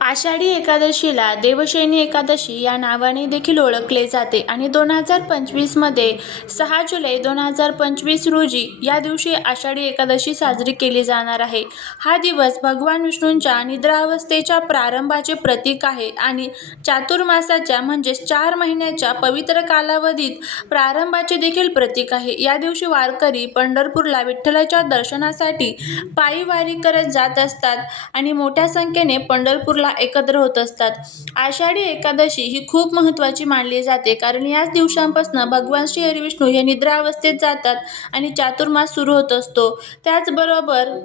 आषाढी एकादशीला देवशयनी एकादशी या नावाने देखील ओळखले जाते आणि दोन हजार पंचवीसमध्ये सहा जुलै दोन हजार पंचवीस रोजी या दिवशी आषाढी एकादशी साजरी केली जाणार आहे. हा दिवस भगवान विष्णूंच्या निद्रावस्थेच्या प्रारंभाचे प्रतीक आहे आणि चातुर्मासाच्या म्हणजेच चार महिन्याच्या पवित्र कालावधीत प्रारंभाचे देखील प्रतीक आहे. या दिवशी वारकरी पंढरपूरला विठ्ठलाच्या दर्शनासाठी पायी वारी करत जात असतात आणि मोठ्या संख्येने पंढरपूरला एकत्र होत असतात. आषाढी एकादशी ही खूप महत्त्वाची मानली जाते कारण याच दिवसांपासून भगवान श्री हरिविष्णू हे निद्रावस्थेत जातात आणि चातुर्मास सुरू होत असतो. त्याचबरोबर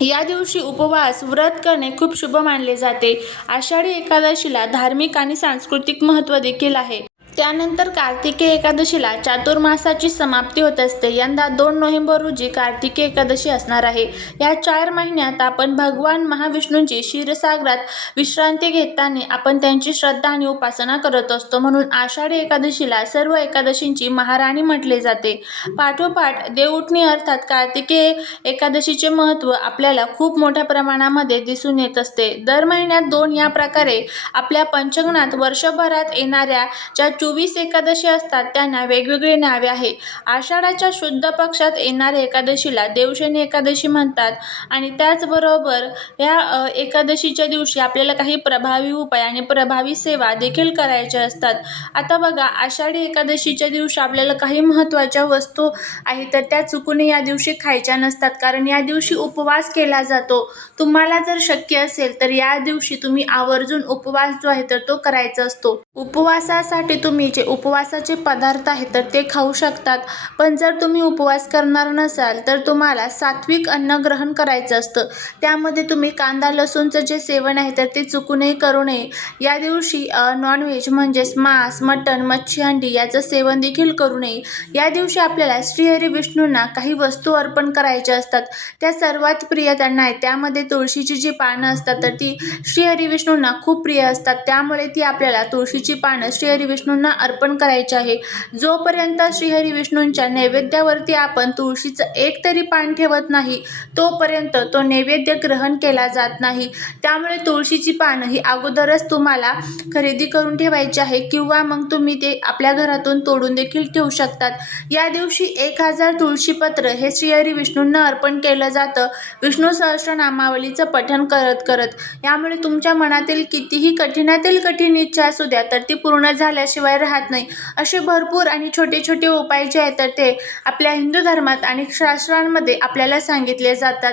या दिवशी उपवास व्रत करणे खूप शुभ मानले जाते. आषाढी एकादशीला धार्मिक आणि सांस्कृतिक महत्त्व देखील आहे. त्यानंतर कार्तिकी एकादशीला चातुर्मासाची समाप्ती होत असते. यंदा दोन नोव्हेंबर रोजी कार्तिकी एकादशी असणार आहे. या चार महिन्यात आपण भगवान महाविष्णूंची क्षीरसागरात विश्रांती घेताना आपण त्यांची श्रद्धा आणि उपासना करत असतो. म्हणून आषाढी एकादशीला सर्व एकादशींची महाराणी म्हटले जाते. पाठोपाठ देवउठणी अर्थात कार्तिकी एकादशीचे महत्त्व आपल्याला खूप मोठ्या प्रमाणामध्ये दिसून येत असते. दर महिन्यात दोन या प्रकारे आपल्या पंचगणात वर्षभरात येणाऱ्या ज्या चोवीस एकादशी असतात त्यांना वेगवेगळे नावे आहे आषाढाच्या शुद्ध पक्षात येणाऱ्या एकादशीला देवशनी एकादशी म्हणतात आणि त्याचबरोबर या एकादशीच्या दिवशी आपल्याला काही प्रभावी उपाय आणि प्रभावी सेवा देखील करायच्या असतात. आता बघा आषाढी एकादशीच्या दिवशी आपल्याला काही महत्त्वाच्या वस्तू आहेत तर त्या चुकून या दिवशी खायच्या नसतात कारण या दिवशी उपवास केला जातो. तुम्हाला जर शक्य असेल तर या दिवशी तुम्ही आवर्जून उपवास जो आहे तर तो करायचा असतो. उपवासासाठी तुम्ही जे उपवासाचे पदार्थ आहेत तर ते खाऊ शकतात. पण जर तुम्ही उपवास करणार नसाल तर तुम्हाला सात्विक अन्न ग्रहण करायचं असतं. त्यामध्ये तुम्ही कांदा लसूणचं जे सेवन आहे तर ते चुकूनही करू नये. या दिवशी नॉनव्हेज म्हणजेच मांस मटण मच्छी अंडी याचं सेवन देखील करू नये. या दिवशी आपल्याला श्रीहरी विष्णूंना काही वस्तू अर्पण करायच्या असतात. त्या सर्वात प्रिय त्यांना आहे त्यामध्ये तुळशीची जी पानं असतात तर ती श्रीहरी विष्णूंना खूप प्रिय असतात. त्यामुळे ती आपल्याला तुळशीची पानं श्रीहरी विष्णूंना अर्पण करायची आहे. जोपर्यंत श्रीहरी विष्णूंच्या नैवेद्यावरती आपण तुळशीचं एक तरी पान ठेवत नाही तोपर्यंत तो नैवेद्य ग्रहण केला जात नाही. त्यामुळे तुळशीची पानं ही अगोदरच तुम्हाला खरेदी करून ठेवायची आहे किंवा मग तुम्ही ते आपल्या घरातून तोडून देखील ठेवू शकतात. या दिवशी एक हजार तुळशीपत्र हे श्रीहरी विष्णूंना अर्पण केलं जातं. विष्णू सहस्रनामावलीचं पठण करत करत. यामुळे तुमच्या मनातील कितीही कठीणातील कठीण इच्छा असू द्या तर ती पूर्ण झाल्याशिवाय राहत नाही. असे भरपूर आणि छोटे छोटे उपाय जे आहेत तर ते आपल्या हिंदू धर्मात आणि शास्त्रांमध्ये आपल्याला सांगितले जातात.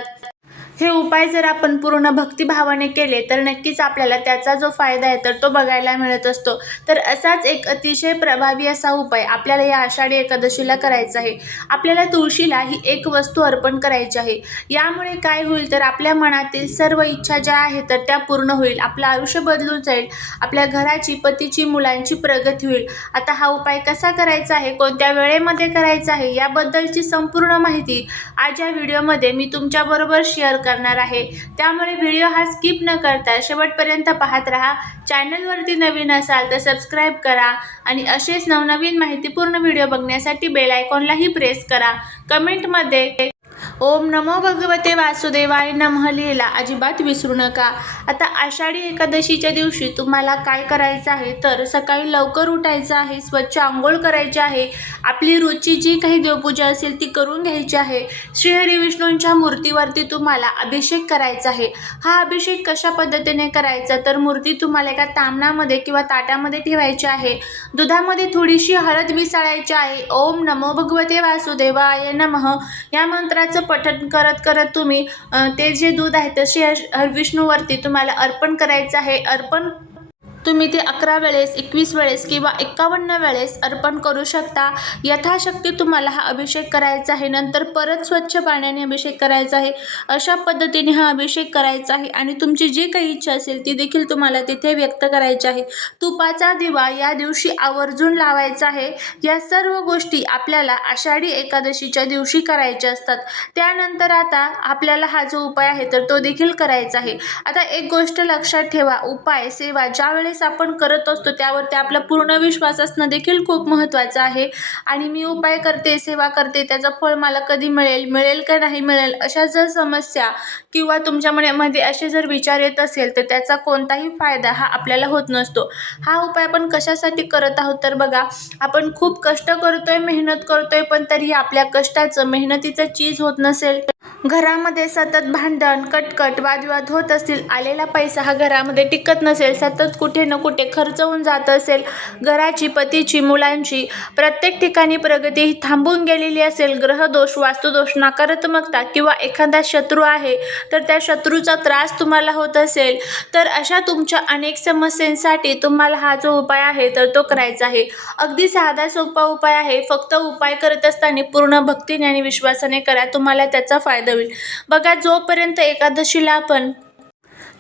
हे उपाय जर आपण पूर्ण भक्तिभावाने केले तर नक्कीच आपल्याला त्याचा जो फायदा आहे तर तो बघायला मिळत असतो. तर असाच एक अतिशय प्रभावी असा उपाय आपल्याला या आषाढी एकादशीला करायचा आहे. आपल्याला तुळशीला ही एक वस्तू अर्पण करायची आहे. यामुळे काय होईल तर आपल्या मनातील सर्व इच्छा ज्या आहेत तर त्या पूर्ण होईल. आपलं आयुष्य बदलून जाईल. आपल्या घराची पतीची मुलांची प्रगती होईल. आता हा उपाय कसा करायचा आहे कोणत्या वेळेमध्ये करायचा आहे याबद्दलची संपूर्ण माहिती आज या व्हिडिओमध्ये मी तुमच्याबरोबर शेअर करणार आहे. त्यामुळे व्हिडिओ हा स्किप न करता शेवटपर्यंत पाहत राहा. चॅनलवरती नवीन असाल तर सबस्क्राईब करा आणि असेच नवनवीन माहितीपूर्ण व्हिडिओ बघण्यासाठी बेल आयकॉनलाही प्रेस करा. कमेंटमध्ये ओम नमो भगवते वासुदेवाय नमः लिहिला. अजिबात विसरू नका. आता आषाढी एकादशीच्या दिवशी तुम्हाला काय करायचं आहे? तर सकाळी लवकर उठायचं आहे स्वच्छ आंघोळ करायची आहे. आपली रोजची जी काही देवपूजा असेल ती करून घ्यायची आहे. श्रीहरी विष्णूंच्या मूर्तीवरती तुम्हाला अभिषेक करायचा आहे. हा अभिषेक कशा पद्धतीने करायचा? तर मूर्ती तुम्हाला एका तामणामध्ये किंवा ताटामध्ये ठेवायची आहे. दुधामध्ये थोडीशी हळद मिसळायची आहे. ओम नमो भगवते वासुदेवाय नमः. या मंत्राचं पठण करत करत तुम्ही ते जे दूध आहे ते श्री हर- विष्णूवरती तुम्हाला अर्पण करायचं आहे. अर्पण तुम्ही ते अकरा वेळेस एकवीस वेळेस किंवा एक्कावन्न वेळेस अर्पण करू शकता. यथाशक्ती तुम्हाला हा अभिषेक करायचा आहे. नंतर परत स्वच्छ पाण्याने अभिषेक करायचा आहे. अशा पद्धतीने हा अभिषेक करायचा आहे आणि तुमची जी काही इच्छा असेल ती देखील तुम्हाला तिथे व्यक्त करायची आहे. तुपाचा दिवा या दिवशी आवर्जून लावायचा आहे. या सर्व गोष्टी आपल्याला आषाढी एकादशीच्या दिवशी करायच्या असतात. त्यानंतर आता आपल्याला हा जो उपाय आहे तर तो देखील करायचा आहे. आता एक गोष्ट लक्षात ठेवा. उपाय सेवा ज्यावेळेस वेळेस आपण करत असतो त्यावरती आपला पूर्ण विश्वास असणं देखील खूप महत्त्वाचं आहे. आणि मी उपाय करते सेवा करते त्याचं फळ मला कधी मिळेल मिळेल का नाही मिळेल अशा जर समस्या किंवा तुमच्या मनामध्ये असे जर विचार येत असेल तर त्याचा कोणताही फायदा हा आपल्याला होत नसतो. हा उपाय आपण कशासाठी करत आहोत तर बघा आपण खूप कष्ट करतोय मेहनत करतोय पण तरी आपल्या कष्टाचं मेहनतीचं चीज होत नसेल घरामध्ये सतत भांडण कटकट वादविवाद होत असतील आलेला पैसा हा घरामध्ये टिकत नसेल सतत कुठे न कुठे खर्च होऊन जात असेल घराची पतीची मुलांची प्रत्येक ठिकाणी प्रगती ही थांबून गेलेली असेल ग्रहदोष वास्तुदोष नकारात्मकता किंवा एखादा शत्रू आहे तर त्या शत्रूचा त्रास तुम्हाला होत असेल तर अशा तुमच्या अनेक समस्यांसाठी तुम्हाला हा जो उपाय आहे तर तो करायचा आहे. अगदी साधा सोपा उपाय आहे फक्त उपाय करत असताना पूर्ण भक्तीने आणि विश्वासाने करा तुम्हाला त्याचा फायदा होईल. बघा जोपर्यंत एकादशीला आपण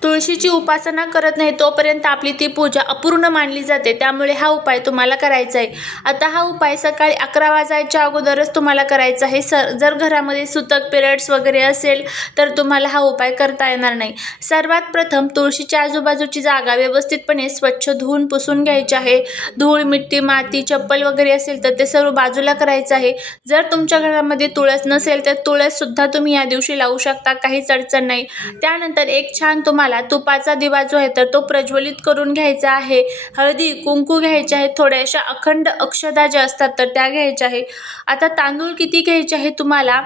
तुळशीची उपासना करत नाही तोपर्यंत आपली ती पूजा अपूर्ण मानली जाते. त्यामुळे हा उपाय तुम्हाला करायचा आहे. आता हा उपाय सकाळी अकरा वाजायच्या अगोदरच तुम्हाला करायचा आहे. सर जर घरामध्ये सुतक पिरियड्स वगैरे असेल तर तुम्हाला हा उपाय करता येणार नाही. सर्वात प्रथम तुळशीच्या आजूबाजूची जागा व्यवस्थितपणे स्वच्छ धुवून पुसून घ्यायची आहे. धूळ मिट्टी माती चप्पल वगैरे असेल तर ते सर्व बाजूला करायचं आहे. जर तुमच्या घरामध्ये तुळस नसेल तर तुळससुद्धा तुम्ही या दिवशी लावू शकता. काहीच अडचण नाही. त्यानंतर एक छान तुम्हाला तुपाचा दिवा जो आहे तर तो प्रज्वलित करून घ्यायचा आहे. हळदी कुंकू घ्यायचे आहे थोड्याशा अखंड अक्षदा ज्या असतात तर त्या घ्यायच्या आहे आता तांदूळ किती घ्यायचे आहे तुम्हाला?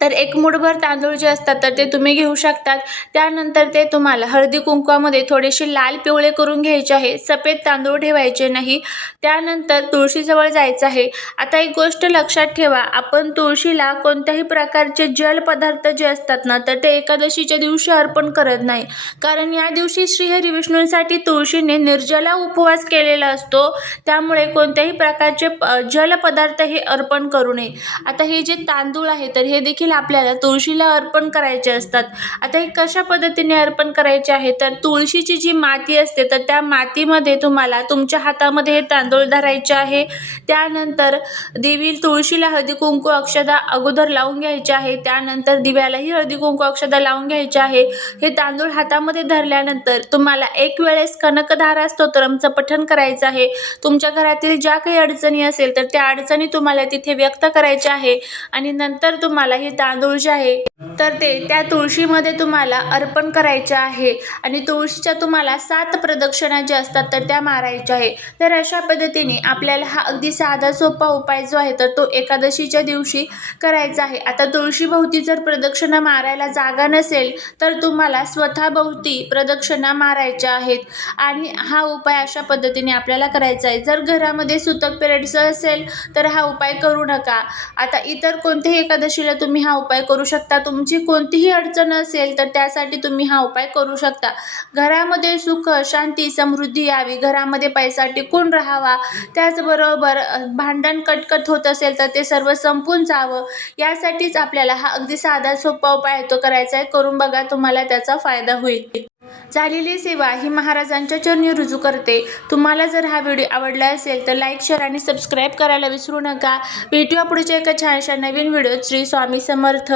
तर एक मुठभर तांदूळ जे असतात तर ते तुम्ही घेऊ शकतात. त्यानंतर ते तुम्हाला हळदी कुंकवामध्ये थोडेसे लाल पिवळे करून घ्यायचे आहे. सफेद तांदूळ ठेवायचे नाही. त्यानंतर तुळशीजवळ जायचं आहे. आता एक गोष्ट लक्षात ठेवा आपण तुळशीला कोणत्याही प्रकारचे जल पदार्थ जे असतात ना तर ते एकादशीच्या दिवशी अर्पण करत नाही. कारण या दिवशी श्रीहरी विष्णूंसाठी तुळशीने निर्जला उपवास केलेला असतो. त्यामुळे कोणत्याही प्रकारचे जल जलपदार्थ हे अर्पण करू नये. आता हे जे तांदूळ आहे तर हे देखील आपल्याला तुळशीला अर्पण करायचे असतात. आता हे कशा पद्धतीने अर्पण करायचे आहे? तर तुळशीची जी माती असते तर त्या मातीमध्ये तुम्हाला तुमच्या हातामध्ये हे तांदूळ धरायचे आहे. त्यानंतर देवी तुळशीला हळदी कुंकू अक्षदा अगोदर लावून घ्यायचे आहे. त्यानंतर दिव्यालाही हळदी कुंकू अक्षदा लावून घ्यायचे आहे. हे तांदूळ हातामध्ये धरल्यानंतर तुम्हाला एक वेळेस कनकधारा स्तोत्रमचं पठण करायचं आहे. तुमच्या घरातील ज्या काही अडचणी असेल तर त्या अडचणी तुम्हाला तिथे व्यक्त करायच्या आहे. आणि नंतर तुम्हाला हे तांदूळ जे आहे तर ते त्या तुळशीमध्ये तुम्हाला अर्पण करायचे आहे. आणि तुळशीच्या तुम्हाला सात प्रदक्षिणा ज्या असतात तर त्या मारायच्या आहे. तर अशा पद्धतीने आपल्याला हा अगदी साधा सोपा उपाय जो आहे तर तो एकादशीच्या दिवशी करायचा आहे. आता तुळशीभोवती जर प्रदक्षिणा मारायला जागा नसेल तर तुम्हाला स्वतःभोवती प्रदक्षिणा मारायच्या आहेत. आणि हा उपाय अशा पद्धतीने आपल्याला करायचा आहे. जर घरामध्ये सुतक पिरियडचं असेल तर हा उपाय करू नका. आता इतर कोणत्याही एकादशीला तुम्ही हा उपाय करू शकता. तुमची कोणतीही अडचण असेल तर त्यासाठी तुम्ही हा उपाय करू शकता. घरामध्ये सुख शांती समृद्धी यावी. घरामध्ये पैसा टिकून राहावा? त्याचबरोबर भांडण कटकट होत असेल तर ते सर्व संपून जावं. यासाठीच आपल्याला हा अगदी साधा सोपा उपाय आहे तो करायचा आहे. करून बघा तुम्हाला त्याचा फायदा होईल. झालेली सेवा ही महाराजांच्या चरणी रुजू करते. तुम्हाला जर हा व्हिडिओ आवडला असेल तर लाईक शेअर आणि सबस्क्राईब करायला विसरू नका. भेटूया पुढच्या एका छानशा नवीन व्हिडिओ श्री स्वामी समर्थ.